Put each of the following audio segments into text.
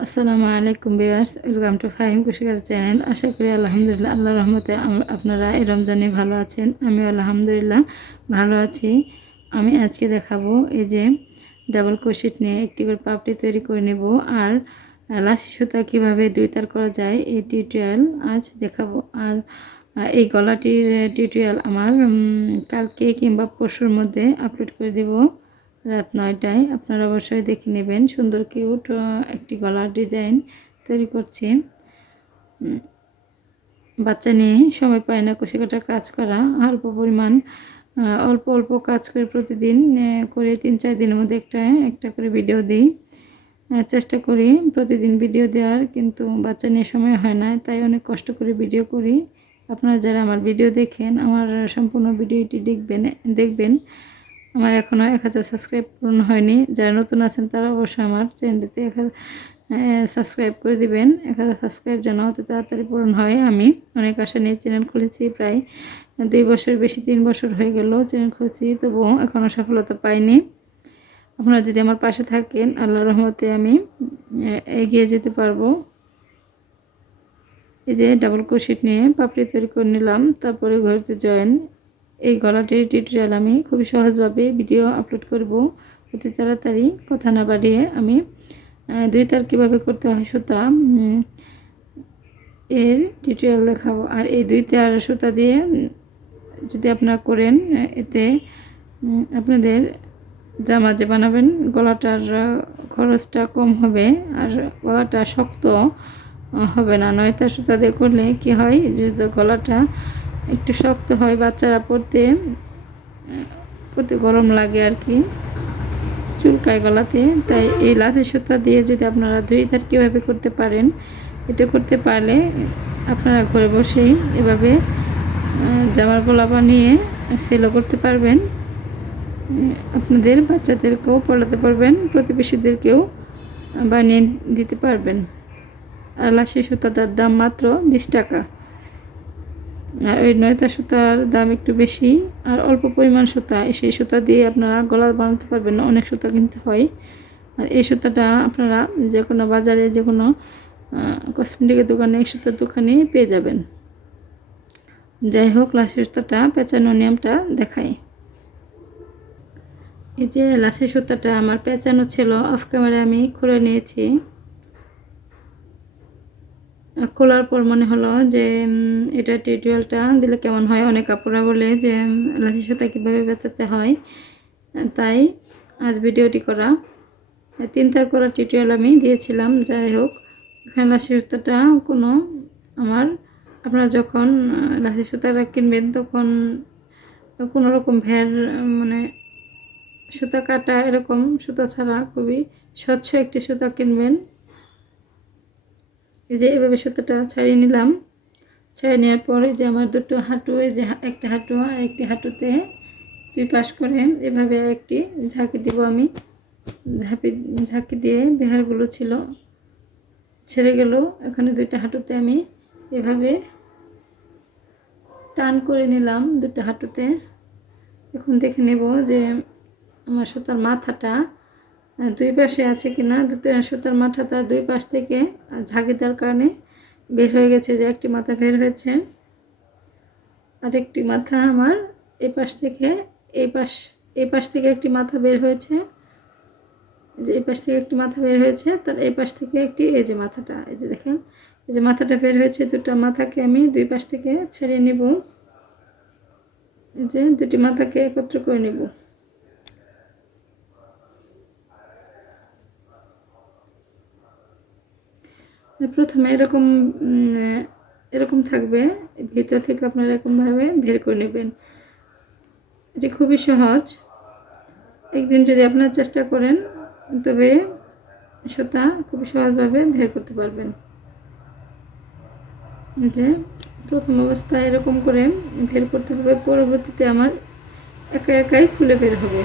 আসসালামু আলাইকুম viewers welcome to Fahim Kushikar channel. আশা করি আলহামদুলিল্লাহ আল্লাহ রহমতে আপনারা এই রমজানে ভালো আছেন। আমি আলহামদুলিল্লাহ ভালো আছি। আমি আজকে দেখাবো এই যে ডাবল কোশিট নিয়ে একটি করে পাপড়ি তৈরি করে নেব আর লাসি সুতা কীভাবে দুই তার করা যায় এই টিউটোরিয়াল আজ দেখাবো। আর এই গলাটির টিউটোরিয়াল আমার কালকে কিংবা পরশুর মধ্যে আপলোড করে দেবো। রাত নয়টায় আপনারা অবশ্যই দেখে নেবেন সুন্দর কিউট একটি গলার ডিজাইন তৈরি করছি। বাচ্চা নিয়ে সময় পায় না কুশি কাজ করা, অল্প পরিমাণ অল্প অল্প কাজ করে প্রতিদিন করে তিন চার দিনের মধ্যে একটা একটা করে ভিডিও দিই। চেষ্টা করি প্রতিদিন ভিডিও দেওয়ার, কিন্তু বাচ্চা নিয়ে সময় হয় না, তাই অনেক কষ্ট করে ভিডিও করি। আপনারা যারা আমার ভিডিও দেখেন, আমার সম্পূর্ণ ভিডিওটি দেখবেন দেখবেন। আমার এখনও এক হাজার সাবস্ক্রাইব পূরণ হয়নি। যারা নতুন আছেন, তারা অবশ্যই আমার চ্যানেলটিতে এক সাবস্ক্রাইব করে দিবেন। এক হাজার সাবস্ক্রাইব যেন অত তাড়াতাড়ি পূরণ হয়। আমি অনেক আশা নিয়ে চ্যানেল খুলেছি প্রায় দুই বছর, বেশি তিন বছর হয়ে গেল চ্যানেল খুলেছি, তবুও এখনও সফলতা পাইনি। আপনারা যদি আমার পাশে থাকেন আল্লাহ রহমতে আমি এগিয়ে যেতে পারব। এই যে ডাবল কোশিট নিয়ে পাপড়ি তৈরি করে নিলাম, তারপরে ঘরেতে জয়েন এই গলাটির টিউটোরিয়াল আমি খুবই সহজভাবে ভিডিও আপলোড করব। অতি তাড়াতাড়ি কথা না বাড়িয়ে আমি দুই তার কীভাবে করতে হয় সুতা এর টিউটোরিয়াল দেখাবো। আর এই দুই তার সুতা দিয়ে, যদি আপনারা করেন, এতে আপনাদের জামা যে বানাবেন, গলাটার খরচটা কম হবে, আর গলাটা শক্ত হবে না। নয়তা সুতা দিয়ে করলে কি হয় যে গলাটা একটু শক্ত হয় বাচ্চারা পড়তে পড়তে গরম লাগে আর কি, চুলকায় গলাতে। তাই এই লাথি সুতা দিয়ে যদি আপনারা দুই ধার কীভাবে করতে পারেন, এটা করতে পারলে আপনারা ঘরে বসেই এভাবে জামার গলা বানিয়ে সেলও করতে পারবেন। আপনাদের বাচ্চাদেরকেও পড়াতে পারবেন, প্রতিবেশীদেরকেও বানিয়ে দিতে পারবেন। আর লাসি সুতাটার দাম মাত্র বিশ টাকা। আর ওই নয়তা সুতার দাম একটু বেশি আর অল্প পরিমাণ সুতা। সেই সুতা দিয়ে আপনারা গলা বানাতে পারবেন না অনেক সুতা কিনতে হয়। আর এই সুতাটা আপনারা যে কোনো বাজারে, যে কোনো কসমেটিকের দোকানে এই সুতার দোকানে পেয়ে যাবেন। যাই হোক লাসি সুতাটা, পেঁচানো নিয়মটা দেখাই। এই যে লাসি সুতাটা আমার পেঁচানো ছিল অফ ক্যামেরায় আমি খুলে নিয়েছি। খোলার পর মনে হলো যে এটা টিউটোরিয়ালটা দিলে কেমন হয়? অনেক কাপড়া বলে যে লাচি সুতা কীভাবে বেচাতে হয়? তাই আজ ভিডিওটি করা। তিন তার করা টিউটোরিয়াল আমি দিয়েছিলাম, যাই হোক। এখানে লাচি সুতাটা কোনো আমার, আপনারা যখন লাচি সুতাটা কিনবেন তখন কোনো রকম ভ্যার মানে সুতা কাটা এরকম সুতা ছাড়া খুবই স্বচ্ছ একটি সুতা কিনবেন। এই যে এভাবে সুতাটা ছাড়িয়ে নিলাম। ছাড়িয়ে নেওয়ার পরে যে আমার দুটো হাঁটু, এই যে একটা হাঁটু আর একটি হাঁটুতে দুই পাশ করে এভাবে একটি ঝাঁকি দিব আমি। ঝাঁপি, ঝাঁকি দিয়ে বেহারগুলো ছিল, ছেড়ে গেল। এখানে দুইটা হাঁটুতে আমি এভাবে টান করে নিলাম দুটো হাঁটুতে। এখন দেখে নেব যে আমার সুতার মাথাটা দুই পাশে আছে কিনা? দুটো সুতার মাথাটা দুই পাশ থেকে আহ, ঝাঁকি কারণে বের হয়ে গেছে যে একটি মাথা বের হয়েছে। আর একটি মাথা আমার এই পাশ থেকে এই পাশ এই পাশ থেকে একটি মাথা বের হয়েছে। যে এই পাশ থেকে একটি মাথা বের হয়েছে তার এই পাশ থেকে একটি এই যে মাথাটা এই যে দেখেন এই যে মাথাটা বের হয়েছে দুটো মাথাকে আমি দুই পাশ থেকে ছেড়ে নেব। যে দুটি মাথাকে একত্র করে নেব। প্রথমে এরকম এরকম থাকবে, ভিতর থেকে আপনারা এরকমভাবে বের করে নেবেন। এটি খুবই সহজ। একদিন যদি আপনারা চেষ্টা করেন, তবে সুতা খুবই সহজভাবে বের করতে পারবেন। যে, প্রথম অবস্থায় এরকম করে বের করতে হবে, পরবর্তীতে আমার একা একাই খুলে বের হবে।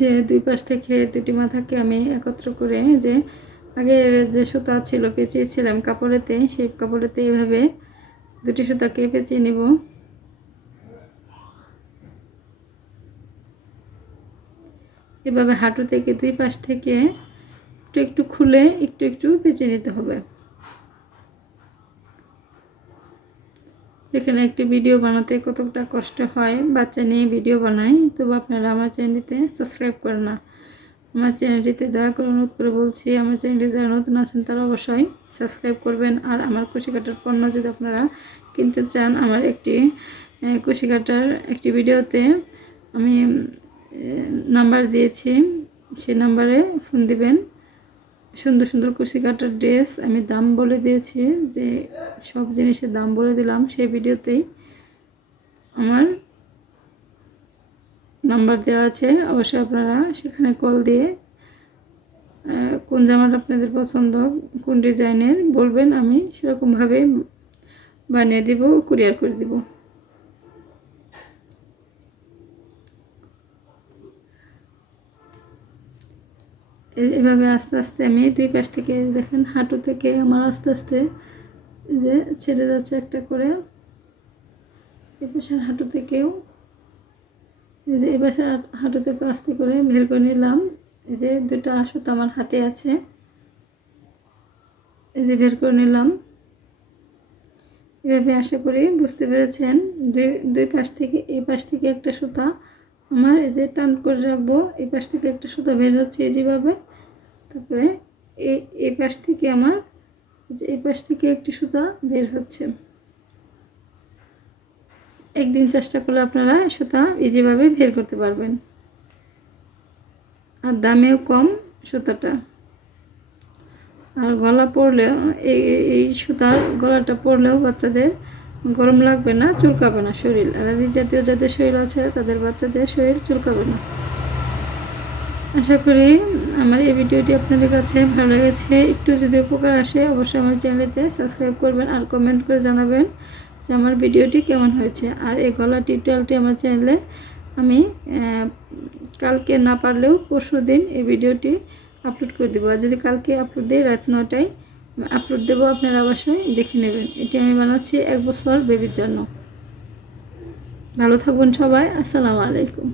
যে দুই পাশ থেকে দুটি মাথাকে আমি একত্র করে যে আগে যে সুতা ছিল, পেঁচিয়েছিলাম কাপড়েতে, সেই কাপড়েতে এভাবে দুটি সুতাকে পেঁচিয়ে নেব। এভাবে হাঁটু থেকে দুই পাশ থেকে একটু একটু খুলে একটু একটু পেঁচে নিতে হবে। এখানে একটি ভিডিও বানাতে কতটা কষ্ট হয়, বাচ্চা নিয়ে ভিডিও বানাই, তবু আপনারা আমার চ্যানেলটিতে সাবস্ক্রাইব করেন না। আমার চ্যানেলটিতে দয়া করে অনুরোধ করে বলছি, আমার চ্যানেলটি যারা নতুন আছেন তারা অবশ্যই সাবস্ক্রাইব করবেন। আর আমার কুশি কাটার পণ্য যদি আপনারা কিনতে চান, আমার একটি কুশি কাটার একটি ভিডিওতে আমি নাম্বার দিয়েছি। সেই নাম্বারে ফোন দিবেন। সুন্দর সুন্দর কুশি কাটার ড্রেস আমি দাম বলে দিয়েছি, যে সব জিনিসের দাম বলে দিলাম সেই ভিডিওতেই। আমার নাম্বার দেওয়া আছে, অবশ্যই আপনারা সেখানে কল দিয়ে কোন জামাটা আপনাদের পছন্দ, কোন ডিজাইনের বলবেন, আমি সেরকমভাবে বানিয়ে দিব, কুরিয়ার করে দিব। এভাবে আস্তে আস্তে আমি দুই পাশ থেকে দেখেন হাঁটু থেকে আমার আস্তে আস্তে যে ছেড়ে যাচ্ছে একটা করে, এ পাশের হাঁটু থেকেও, এই যে এ পাশের হাঁটু- থেকে আস্তে করে বের করে নিলাম। এই যে দুটো সুতো আমার হাতে আছে, এই যে বের করে নিলাম। এভাবে আশা করি বুঝতে পেরেছেন, দুই দুই পাশ থেকে এই পাশ থেকে একটা সুতা আমার এই যে টান করে রাখব, এই পাশ থেকে একটা সুতা বের হচ্ছে যেভাবে। তারপরে এই এই পাশ থেকে আমার, এই পাশ থেকে একটি সুতা বের হচ্ছে। একদিন চেষ্টা করলে আপনারা সুতা ইজিভাবে বের করতে পারবেন। আর দামেও কম সুতাটা। আর গলা পরলেও এই সুতার গলাটা পরলেও বাচ্চাদের গরম লাগবে না, চুলকাবে না শরীর। এই জাতীয় যাদের শরীর আছে, তাদের বাচ্চাদের শরীর চুলকাবে না। আশা করি আমার এই ভিডিওটি আপনাদের কাছে ভালো লেগেছে। একটু যদি উপকার আসে, অবশ্যই আমার চ্যানেলতে সাবস্ক্রাইব করবেন আর কমেন্ট করে জানাবেন যে আমার ভিডিওটি কেমন হয়েছে। আর এই গলা টিউটোরিয়ালটি আমার চ্যানেলে আমি কালকে না পারলেও পরশু দিন এই ভিডিওটি আপলোড করে দেবো। আর যদি কালকে আপলোড দিই রাত নটায় আপলোড দেবো আপনারা অবশ্যই দেখে নেবেন। এটি আমি বানাচ্ছি এক বছর বেবির জন্য। ভালো থাকবেন সবাই, আসসালামু আলাইকুম।